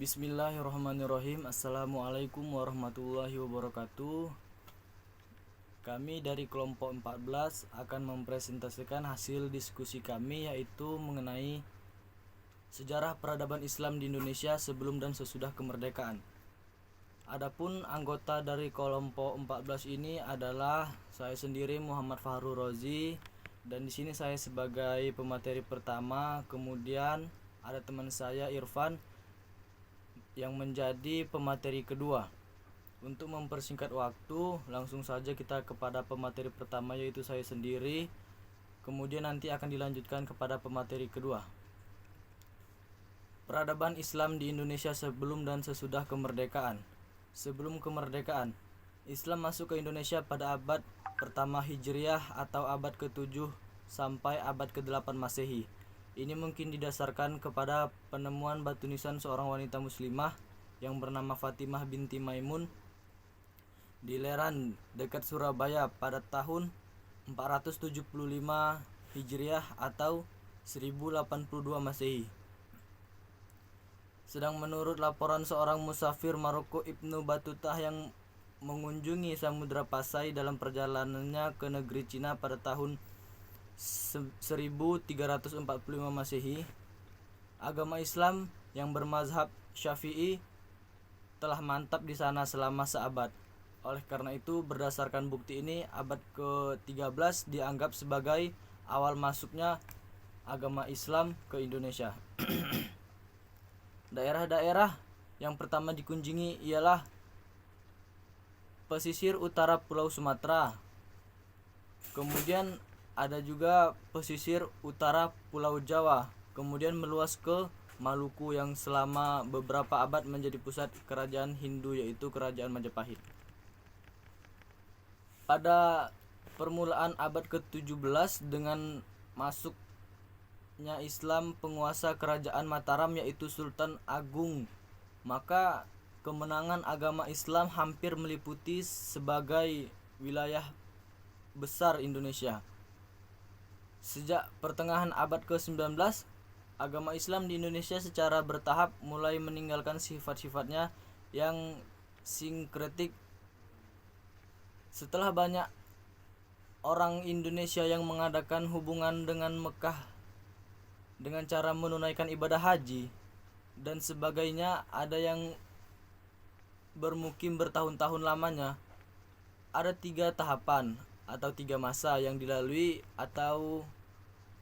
Bismillahirrahmanirrahim. Assalamualaikum warahmatullahi wabarakatuh. Kami dari kelompok 14 akan mempresentasikan hasil diskusi kami, yaitu mengenai sejarah peradaban Islam di Indonesia sebelum dan sesudah kemerdekaan. Adapun anggota dari kelompok 14 ini adalah saya sendiri, Muhammad Fahrul Rozi, dan di sini saya sebagai pemateri pertama. Kemudian ada teman saya Irfan yang menjadi pemateri kedua. Untuk mempersingkat waktu, langsung saja kita kepada pemateri pertama, yaitu saya sendiri. Kemudian nanti akan dilanjutkan kepada pemateri kedua. Peradaban Islam di Indonesia sebelum dan sesudah kemerdekaan. Sebelum kemerdekaan, Islam masuk ke Indonesia pada abad pertama Hijriah atau abad ke-7 sampai abad ke-8 Masehi. Ini mungkin didasarkan kepada penemuan batu nisan seorang wanita muslimah yang bernama Fatimah binti Maimun di Leran dekat Surabaya pada tahun 475 Hijriah atau 1082 Masehi. Sedang menurut laporan seorang musafir Maroko Ibnu Batutah yang mengunjungi Samudra Pasai dalam perjalanannya ke negeri Cina pada tahun 1345 Masehi, agama Islam yang bermazhab Syafi'i telah mantap di sana selama seabad. Oleh karena itu, berdasarkan bukti ini, abad ke-13 dianggap sebagai awal masuknya agama Islam ke Indonesia. Daerah-daerah yang pertama dikunjungi ialah pesisir utara Pulau Sumatera. Kemudian ada juga pesisir utara Pulau Jawa. Kemudian meluas ke Maluku yang selama beberapa abad menjadi pusat kerajaan Hindu, yaitu Kerajaan Majapahit. Pada permulaan abad ke-17 dengan masuknya Islam, penguasa kerajaan Mataram yaitu Sultan Agung, maka kemenangan agama Islam hampir meliputi sebagai wilayah besar Indonesia. Sejak pertengahan abad ke-19, agama Islam di Indonesia secara bertahap mulai meninggalkan sifat-sifatnya yang sinkretik. Setelah banyak orang Indonesia yang mengadakan hubungan dengan Mekah dengan cara menunaikan ibadah haji dan sebagainya, ada yang bermukim bertahun-tahun lamanya. Ada 3 tahapan atau 3 masa yang dilalui atau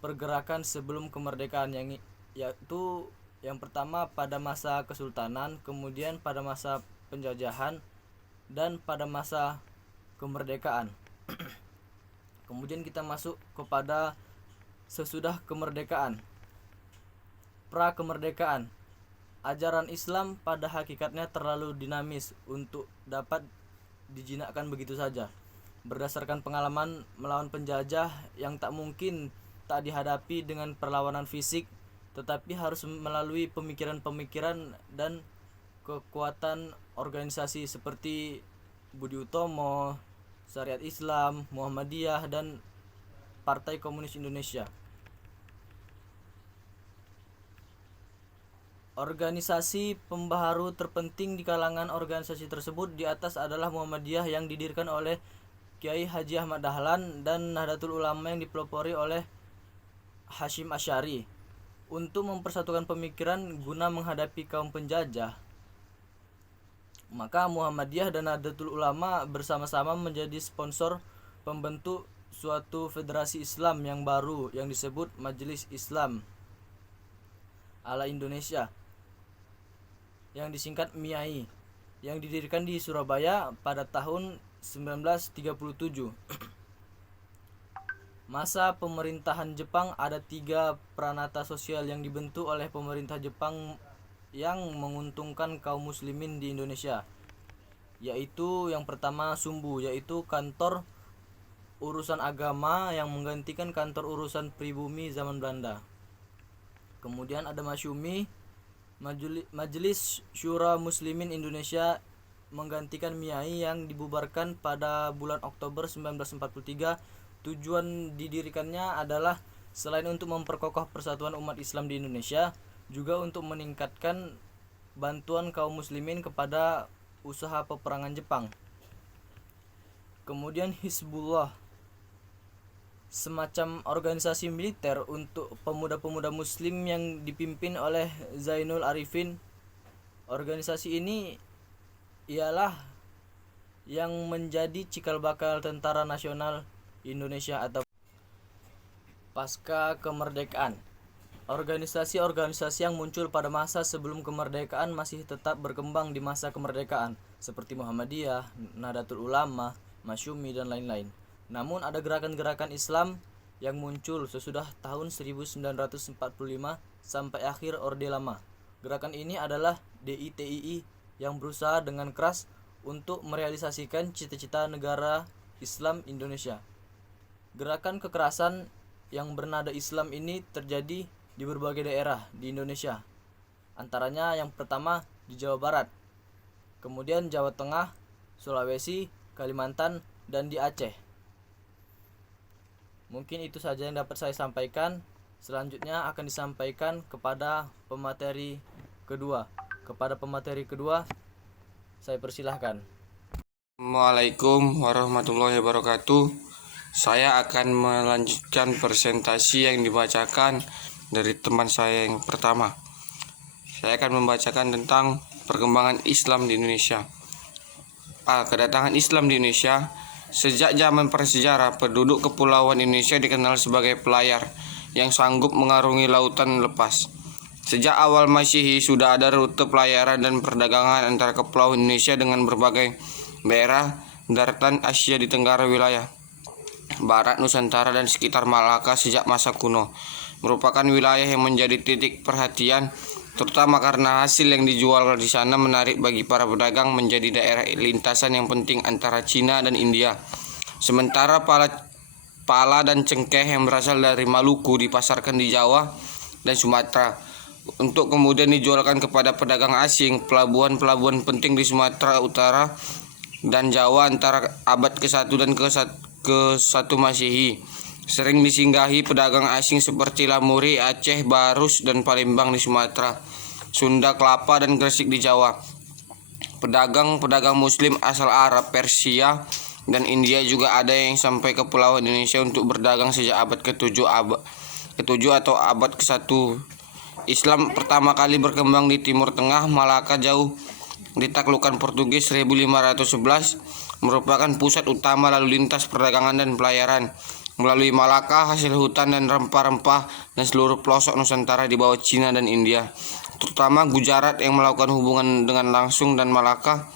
pergerakan sebelum kemerdekaan, yaitu yang pertama pada masa kesultanan, kemudian pada masa penjajahan, dan pada masa kemerdekaan. Kemudian kita masuk kepada sesudah kemerdekaan. Pra-kemerdekaan. Ajaran Islam pada hakikatnya terlalu dinamis untuk dapat dijinakkan begitu saja. Berdasarkan pengalaman melawan penjajah yang tak mungkin tak dihadapi dengan perlawanan fisik, tetapi harus melalui pemikiran-pemikiran dan kekuatan organisasi seperti Budi Utomo, Syariat Islam, Muhammadiyah, dan Partai Komunis Indonesia. Organisasi pembaharu terpenting di kalangan organisasi tersebut di atas adalah Muhammadiyah yang didirikan oleh Kiai Haji Ahmad Dahlan dan Nahdlatul Ulama yang dipelopori oleh Hasyim Asy'ari untuk mempersatukan pemikiran guna menghadapi kaum penjajah. Maka Muhammadiyah dan Nahdlatul Ulama bersama-sama menjadi sponsor pembentuk suatu federasi Islam yang baru yang disebut Majelis Islam ala Indonesia, yang disingkat MIAI, yang didirikan di Surabaya pada tahun 1937. Masa pemerintahan Jepang, ada 3 pranata sosial yang dibentuk oleh pemerintah Jepang yang menguntungkan kaum muslimin di Indonesia, yaitu yang pertama Sumbu, yaitu kantor urusan agama yang menggantikan kantor urusan pribumi zaman Belanda. Kemudian ada Masyumi, Majelis Syura Muslimin Indonesia, menggantikan MIAI yang dibubarkan pada bulan Oktober 1943. Tujuan didirikannya adalah selain untuk memperkokoh persatuan umat Islam di Indonesia, juga untuk meningkatkan bantuan kaum muslimin kepada usaha peperangan Jepang. Kemudian Hizbullah, semacam organisasi militer untuk pemuda-pemuda muslim yang dipimpin oleh Zainul Arifin. Organisasi ini ialah yang menjadi cikal bakal Tentara Nasional Indonesia atau pasca kemerdekaan. Organisasi-organisasi yang muncul pada masa sebelum kemerdekaan masih tetap berkembang di masa kemerdekaan, seperti Muhammadiyah, Nahdlatul Ulama, Masyumi, dan lain-lain. Namun ada gerakan-gerakan Islam yang muncul sesudah tahun 1945 sampai akhir Orde Lama. Gerakan ini adalah DITII yang berusaha dengan keras untuk merealisasikan cita-cita negara Islam Indonesia. Gerakan kekerasan yang bernada Islam ini terjadi di berbagai daerah di Indonesia. Antaranya yang pertama di Jawa Barat, kemudian Jawa Tengah, Sulawesi, Kalimantan, dan di Aceh. Mungkin itu saja yang dapat saya sampaikan. Selanjutnya akan disampaikan kepada pemateri kedua. Saya persilahkan. Assalamualaikum warahmatullahi wabarakatuh. Saya akan melanjutkan presentasi yang dibacakan dari teman saya yang pertama. Saya akan membacakan tentang perkembangan Islam di Indonesia. Kedatangan Islam di Indonesia. Sejak zaman prasejarah, penduduk kepulauan Indonesia dikenal sebagai pelayar yang sanggup mengarungi lautan lepas. Sejak awal Masehi sudah ada rute pelayaran dan perdagangan antara kepulauan Indonesia dengan berbagai daerah daratan Asia di tenggara wilayah Barat Nusantara dan sekitar Malaka sejak masa kuno. Merupakan wilayah yang menjadi titik perhatian, terutama karena hasil yang dijual di sana menarik bagi para pedagang, menjadi daerah lintasan yang penting antara Cina dan India. Sementara pala dan cengkeh yang berasal dari Maluku dipasarkan di Jawa dan Sumatera untuk kemudian dijualkan kepada pedagang asing. Pelabuhan-pelabuhan penting di Sumatera Utara dan Jawa antara abad ke-1 dan ke-1 Masehi sering disinggahi pedagang asing seperti Lamuri, Aceh, Barus, dan Palembang di Sumatera, Sunda, Kelapa, dan Gresik di Jawa. Pedagang-pedagang muslim asal Arab, Persia, dan India juga ada yang sampai ke Pulau Indonesia untuk berdagang sejak abad ke-7 atau abad ke-1. Islam pertama kali berkembang di Timur Tengah. Malaka jauh ditaklukkan Portugis 1511 merupakan pusat utama lalu lintas perdagangan dan pelayaran. Melalui Malaka, hasil hutan dan rempah-rempah dan seluruh pelosok Nusantara di bawah Cina dan India, terutama Gujarat yang melakukan hubungan dengan langsung dan Malaka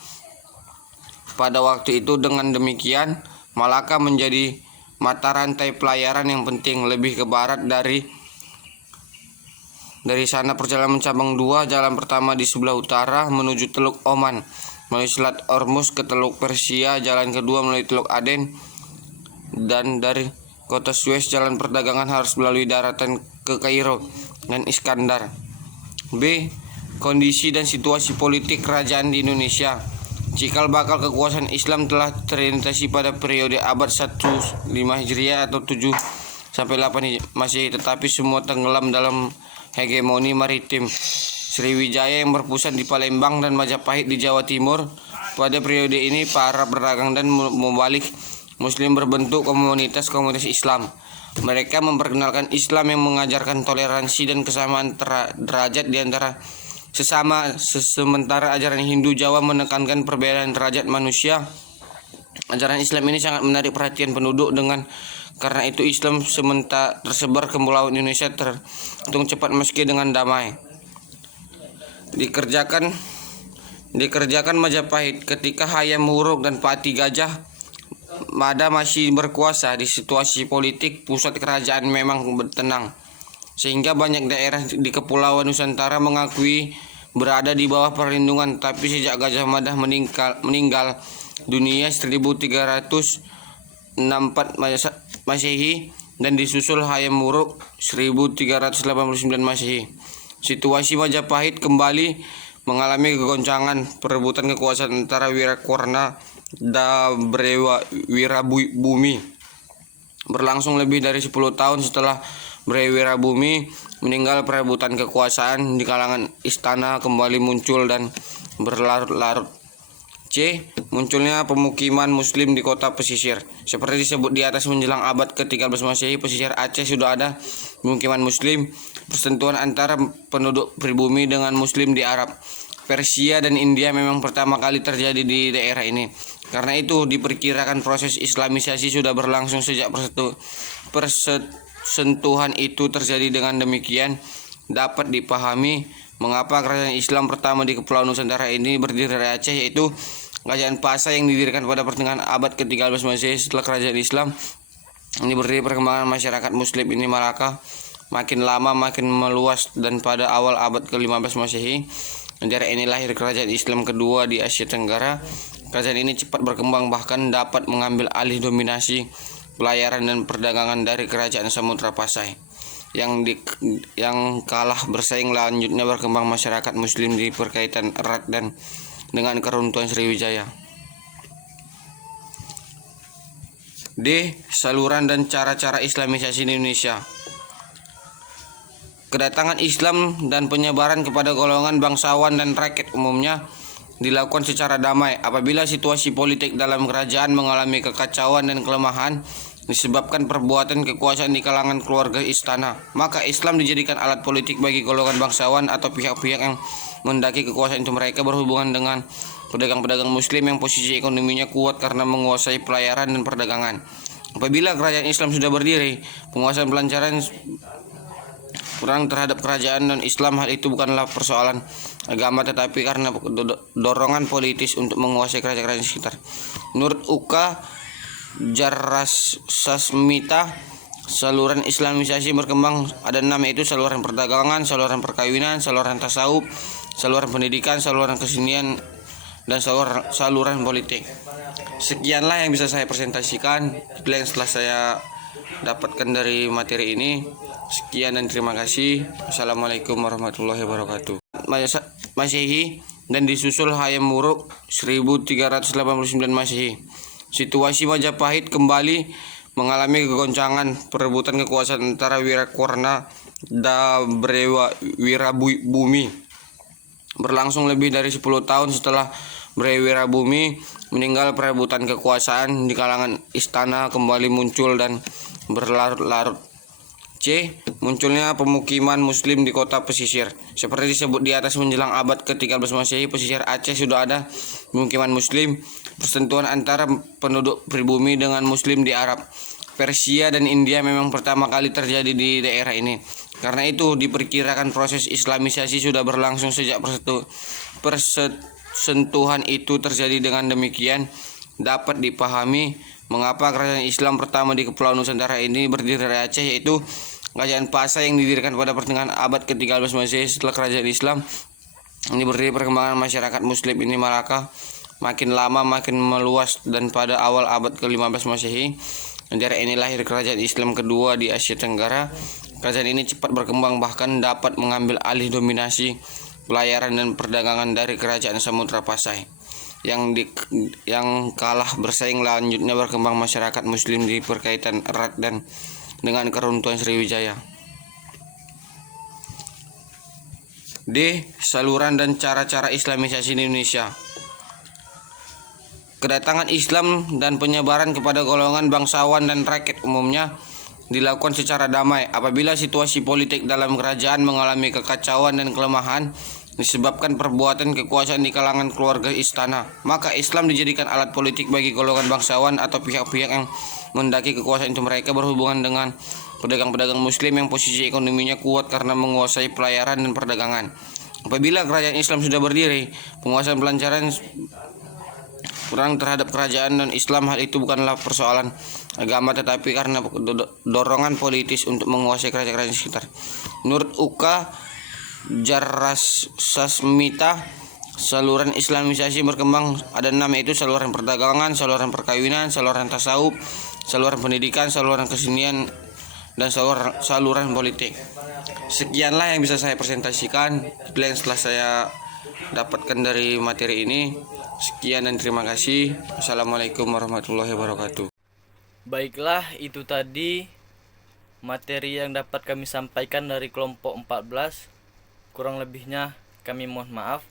pada waktu itu. Dengan demikian, Malaka menjadi mata rantai pelayaran yang penting. Lebih ke barat dari sana perjalanan cabang 2, jalan pertama di sebelah utara menuju Teluk Oman melalui Selat Ormus ke Teluk Persia, jalan kedua melalui Teluk Aden, dan dari Kota Suez jalan perdagangan harus melalui daratan ke Kairo dan Iskandar. B. Kondisi dan situasi politik kerajaan di Indonesia. Cikal bakal kekuasaan Islam telah terorientasi pada periode abad 1-5 Hijriah atau 7-8 Masehi, tetapi semua tenggelam dalam hegemoni maritim Sriwijaya yang berpusat di Palembang dan Majapahit di Jawa Timur. Pada periode ini para pedagang dan mubalik Muslim berbentuk komunitas Islam. Mereka memperkenalkan Islam yang mengajarkan toleransi dan kesamaan derajat di antara sesama. Sementara ajaran Hindu Jawa menekankan perbedaan derajat manusia. Ajaran Islam ini sangat menarik perhatian penduduk. Karena itu Islam sementara tersebar ke Pulau Indonesia terhitung cepat meski dengan damai. Dikerjakan Majapahit ketika Hayam Wuruk dan Pati Gajah Mada masih berkuasa. Di situasi politik pusat kerajaan memang tenang, sehingga banyak daerah di Kepulauan Nusantara mengakui berada di bawah perlindungan. Tapi sejak Gajah Mada meninggal dunia 1364 Masehi dan disusul Hayam Wuruk 1389 Masehi, situasi Majapahit kembali mengalami kegoncangan. Perebutan kekuasaan antara Wirakarna dan Wirabumi berlangsung lebih dari 10 tahun. Setelah Wirabumi meninggal perebutan kekuasaan di kalangan istana kembali muncul dan berlarut-larut. C. Munculnya pemukiman muslim di kota pesisir. Seperti disebut di atas, menjelang abad ke-13 Masehi, pesisir Aceh sudah ada pemukiman muslim. Persentuhan antara penduduk pribumi dengan muslim di Arab, Persia, dan India memang pertama kali terjadi di daerah ini. Karena itu diperkirakan proses islamisasi sudah berlangsung sejak persentuhan itu terjadi. Dengan demikian dapat dipahami mengapa kerajaan Islam pertama di Kepulauan Nusantara ini berdiri dari Aceh, yaitu Kerajaan Pasa yang didirikan pada pertengahan abad ke-13 Masehi. Setelah kerajaan Islam ini berdiri, perkembangan masyarakat muslim ini Malaka makin lama makin meluas, dan pada awal abad ke-15 Masehi daerah ini lahir kerajaan Islam kedua di Asia Tenggara. Kerajaan ini cepat berkembang, bahkan dapat mengambil alih dominasi pelayaran dan perdagangan dari kerajaan Samudra Pasai yang kalah bersaing. Lanjutnya berkembang masyarakat muslim di berkaitan erat dan dengan keruntuhan Sriwijaya. D. Saluran dan cara-cara islamisasi di Indonesia. Kedatangan Islam dan penyebaran kepada golongan bangsawan dan rakyat umumnya dilakukan secara damai. Apabila situasi politik dalam kerajaan mengalami kekacauan dan kelemahan disebabkan perbuatan kekuasaan di kalangan keluarga istana, maka Islam dijadikan alat politik bagi golongan bangsawan atau pihak-pihak yang mendaki kekuasaan itu. Mereka berhubungan dengan pedagang-pedagang muslim yang posisi ekonominya kuat karena menguasai pelayaran dan perdagangan. Apabila kerajaan Islam sudah berdiri, penguasaan pelancaran perang terhadap kerajaan dan Islam, hal itu bukanlah persoalan agama tetapi karena dorongan politis untuk menguasai kerajaan-kerajaan sekitar. Menurut Uka Jarrasasmita, saluran islamisasi berkembang ada 6, yaitu saluran perdagangan, saluran perkawinan, saluran tasawuf, saluran pendidikan, saluran kesenian, dan saluran politik. Sekianlah yang bisa saya presentasikan. Itulah yang setelah saya dapatkan dari materi ini. Sekian dan terima kasih. Assalamualaikum warahmatullahi wabarakatuh. Masehi dan disusul Hayam Wuruk 1389 Masehi. Situasi Majapahit kembali mengalami kegoncangan. Perebutan kekuasaan antara Wirakarna dan Wirabumi berlangsung lebih dari 10 tahun. Setelah Wirabumi meninggal, perebutan kekuasaan di kalangan istana kembali muncul dan berlarut-larut. C. Munculnya pemukiman muslim di kota pesisir. Seperti disebut di atas, menjelang abad ke-13 Masehi, pesisir Aceh sudah ada pemukiman muslim. Persentuhan antara penduduk pribumi dengan muslim di Arab, Persia, dan India memang pertama kali terjadi di daerah ini. Karena itu diperkirakan proses islamisasi sudah berlangsung sejak persentuhan itu terjadi. Dengan demikian dapat dipahami mengapa kerajaan Islam pertama di Kepulauan Nusantara ini berdiri dari Aceh, yaitu Kerajaan Pasa yang didirikan pada pertengahan abad ke-13 Masehi. Setelah kerajaan Islam ini berdiri, perkembangan masyarakat muslim ini Malaka makin lama makin meluas, dan pada awal abad ke-15 Masehi daerah ini lahir kerajaan Islam kedua di Asia Tenggara. Kerajaan ini cepat berkembang, bahkan dapat mengambil alih dominasi pelayaran dan perdagangan dari kerajaan Samudra Pasai yang kalah bersaing. Lanjutnya berkembang masyarakat muslim di berkaitan erat dan dengan keruntuhan Sriwijaya. D. Saluran dan cara-cara islamisasi di Indonesia. Kedatangan Islam dan penyebaran kepada golongan bangsawan dan rakyat umumnya dilakukan secara damai. Apabila situasi politik dalam kerajaan mengalami kekacauan dan kelemahan disebabkan perbuatan kekuasaan di kalangan keluarga istana, maka Islam dijadikan alat politik bagi golongan bangsawan atau pihak-pihak yang mendaki kekuasaan itu. Mereka berhubungan dengan pedagang-pedagang muslim yang posisi ekonominya kuat karena menguasai pelayaran dan perdagangan. Apabila kerajaan Islam sudah berdiri, penguasaan pelancaran perang terhadap kerajaan dan Islam, hal itu bukanlah persoalan agama tetapi karena dorongan politis untuk menguasai kerajaan-kerajaan sekitar. Menurut Uka Jarrasasmita, saluran islamisasi berkembang ada 6, yaitu saluran perdagangan, saluran perkawinan, saluran tasawuf, saluran pendidikan, saluran kesenian, dan saluran politik. Sekianlah yang bisa saya presentasikan. Itulah yang setelah saya dapatkan dari materi ini. Sekian dan terima kasih. Assalamualaikum warahmatullahi wabarakatuh. Baiklah, itu tadi materi yang dapat kami sampaikan dari kelompok 14. Kurang lebihnya kami mohon maaf.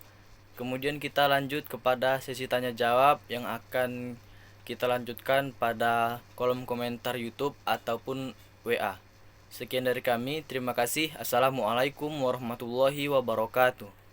Kemudian kita lanjut kepada sesi tanya jawab yang akan kita lanjutkan pada kolom komentar YouTube ataupun WA. Sekian dari kami, terima kasih. Assalamualaikum warahmatullahi wabarakatuh.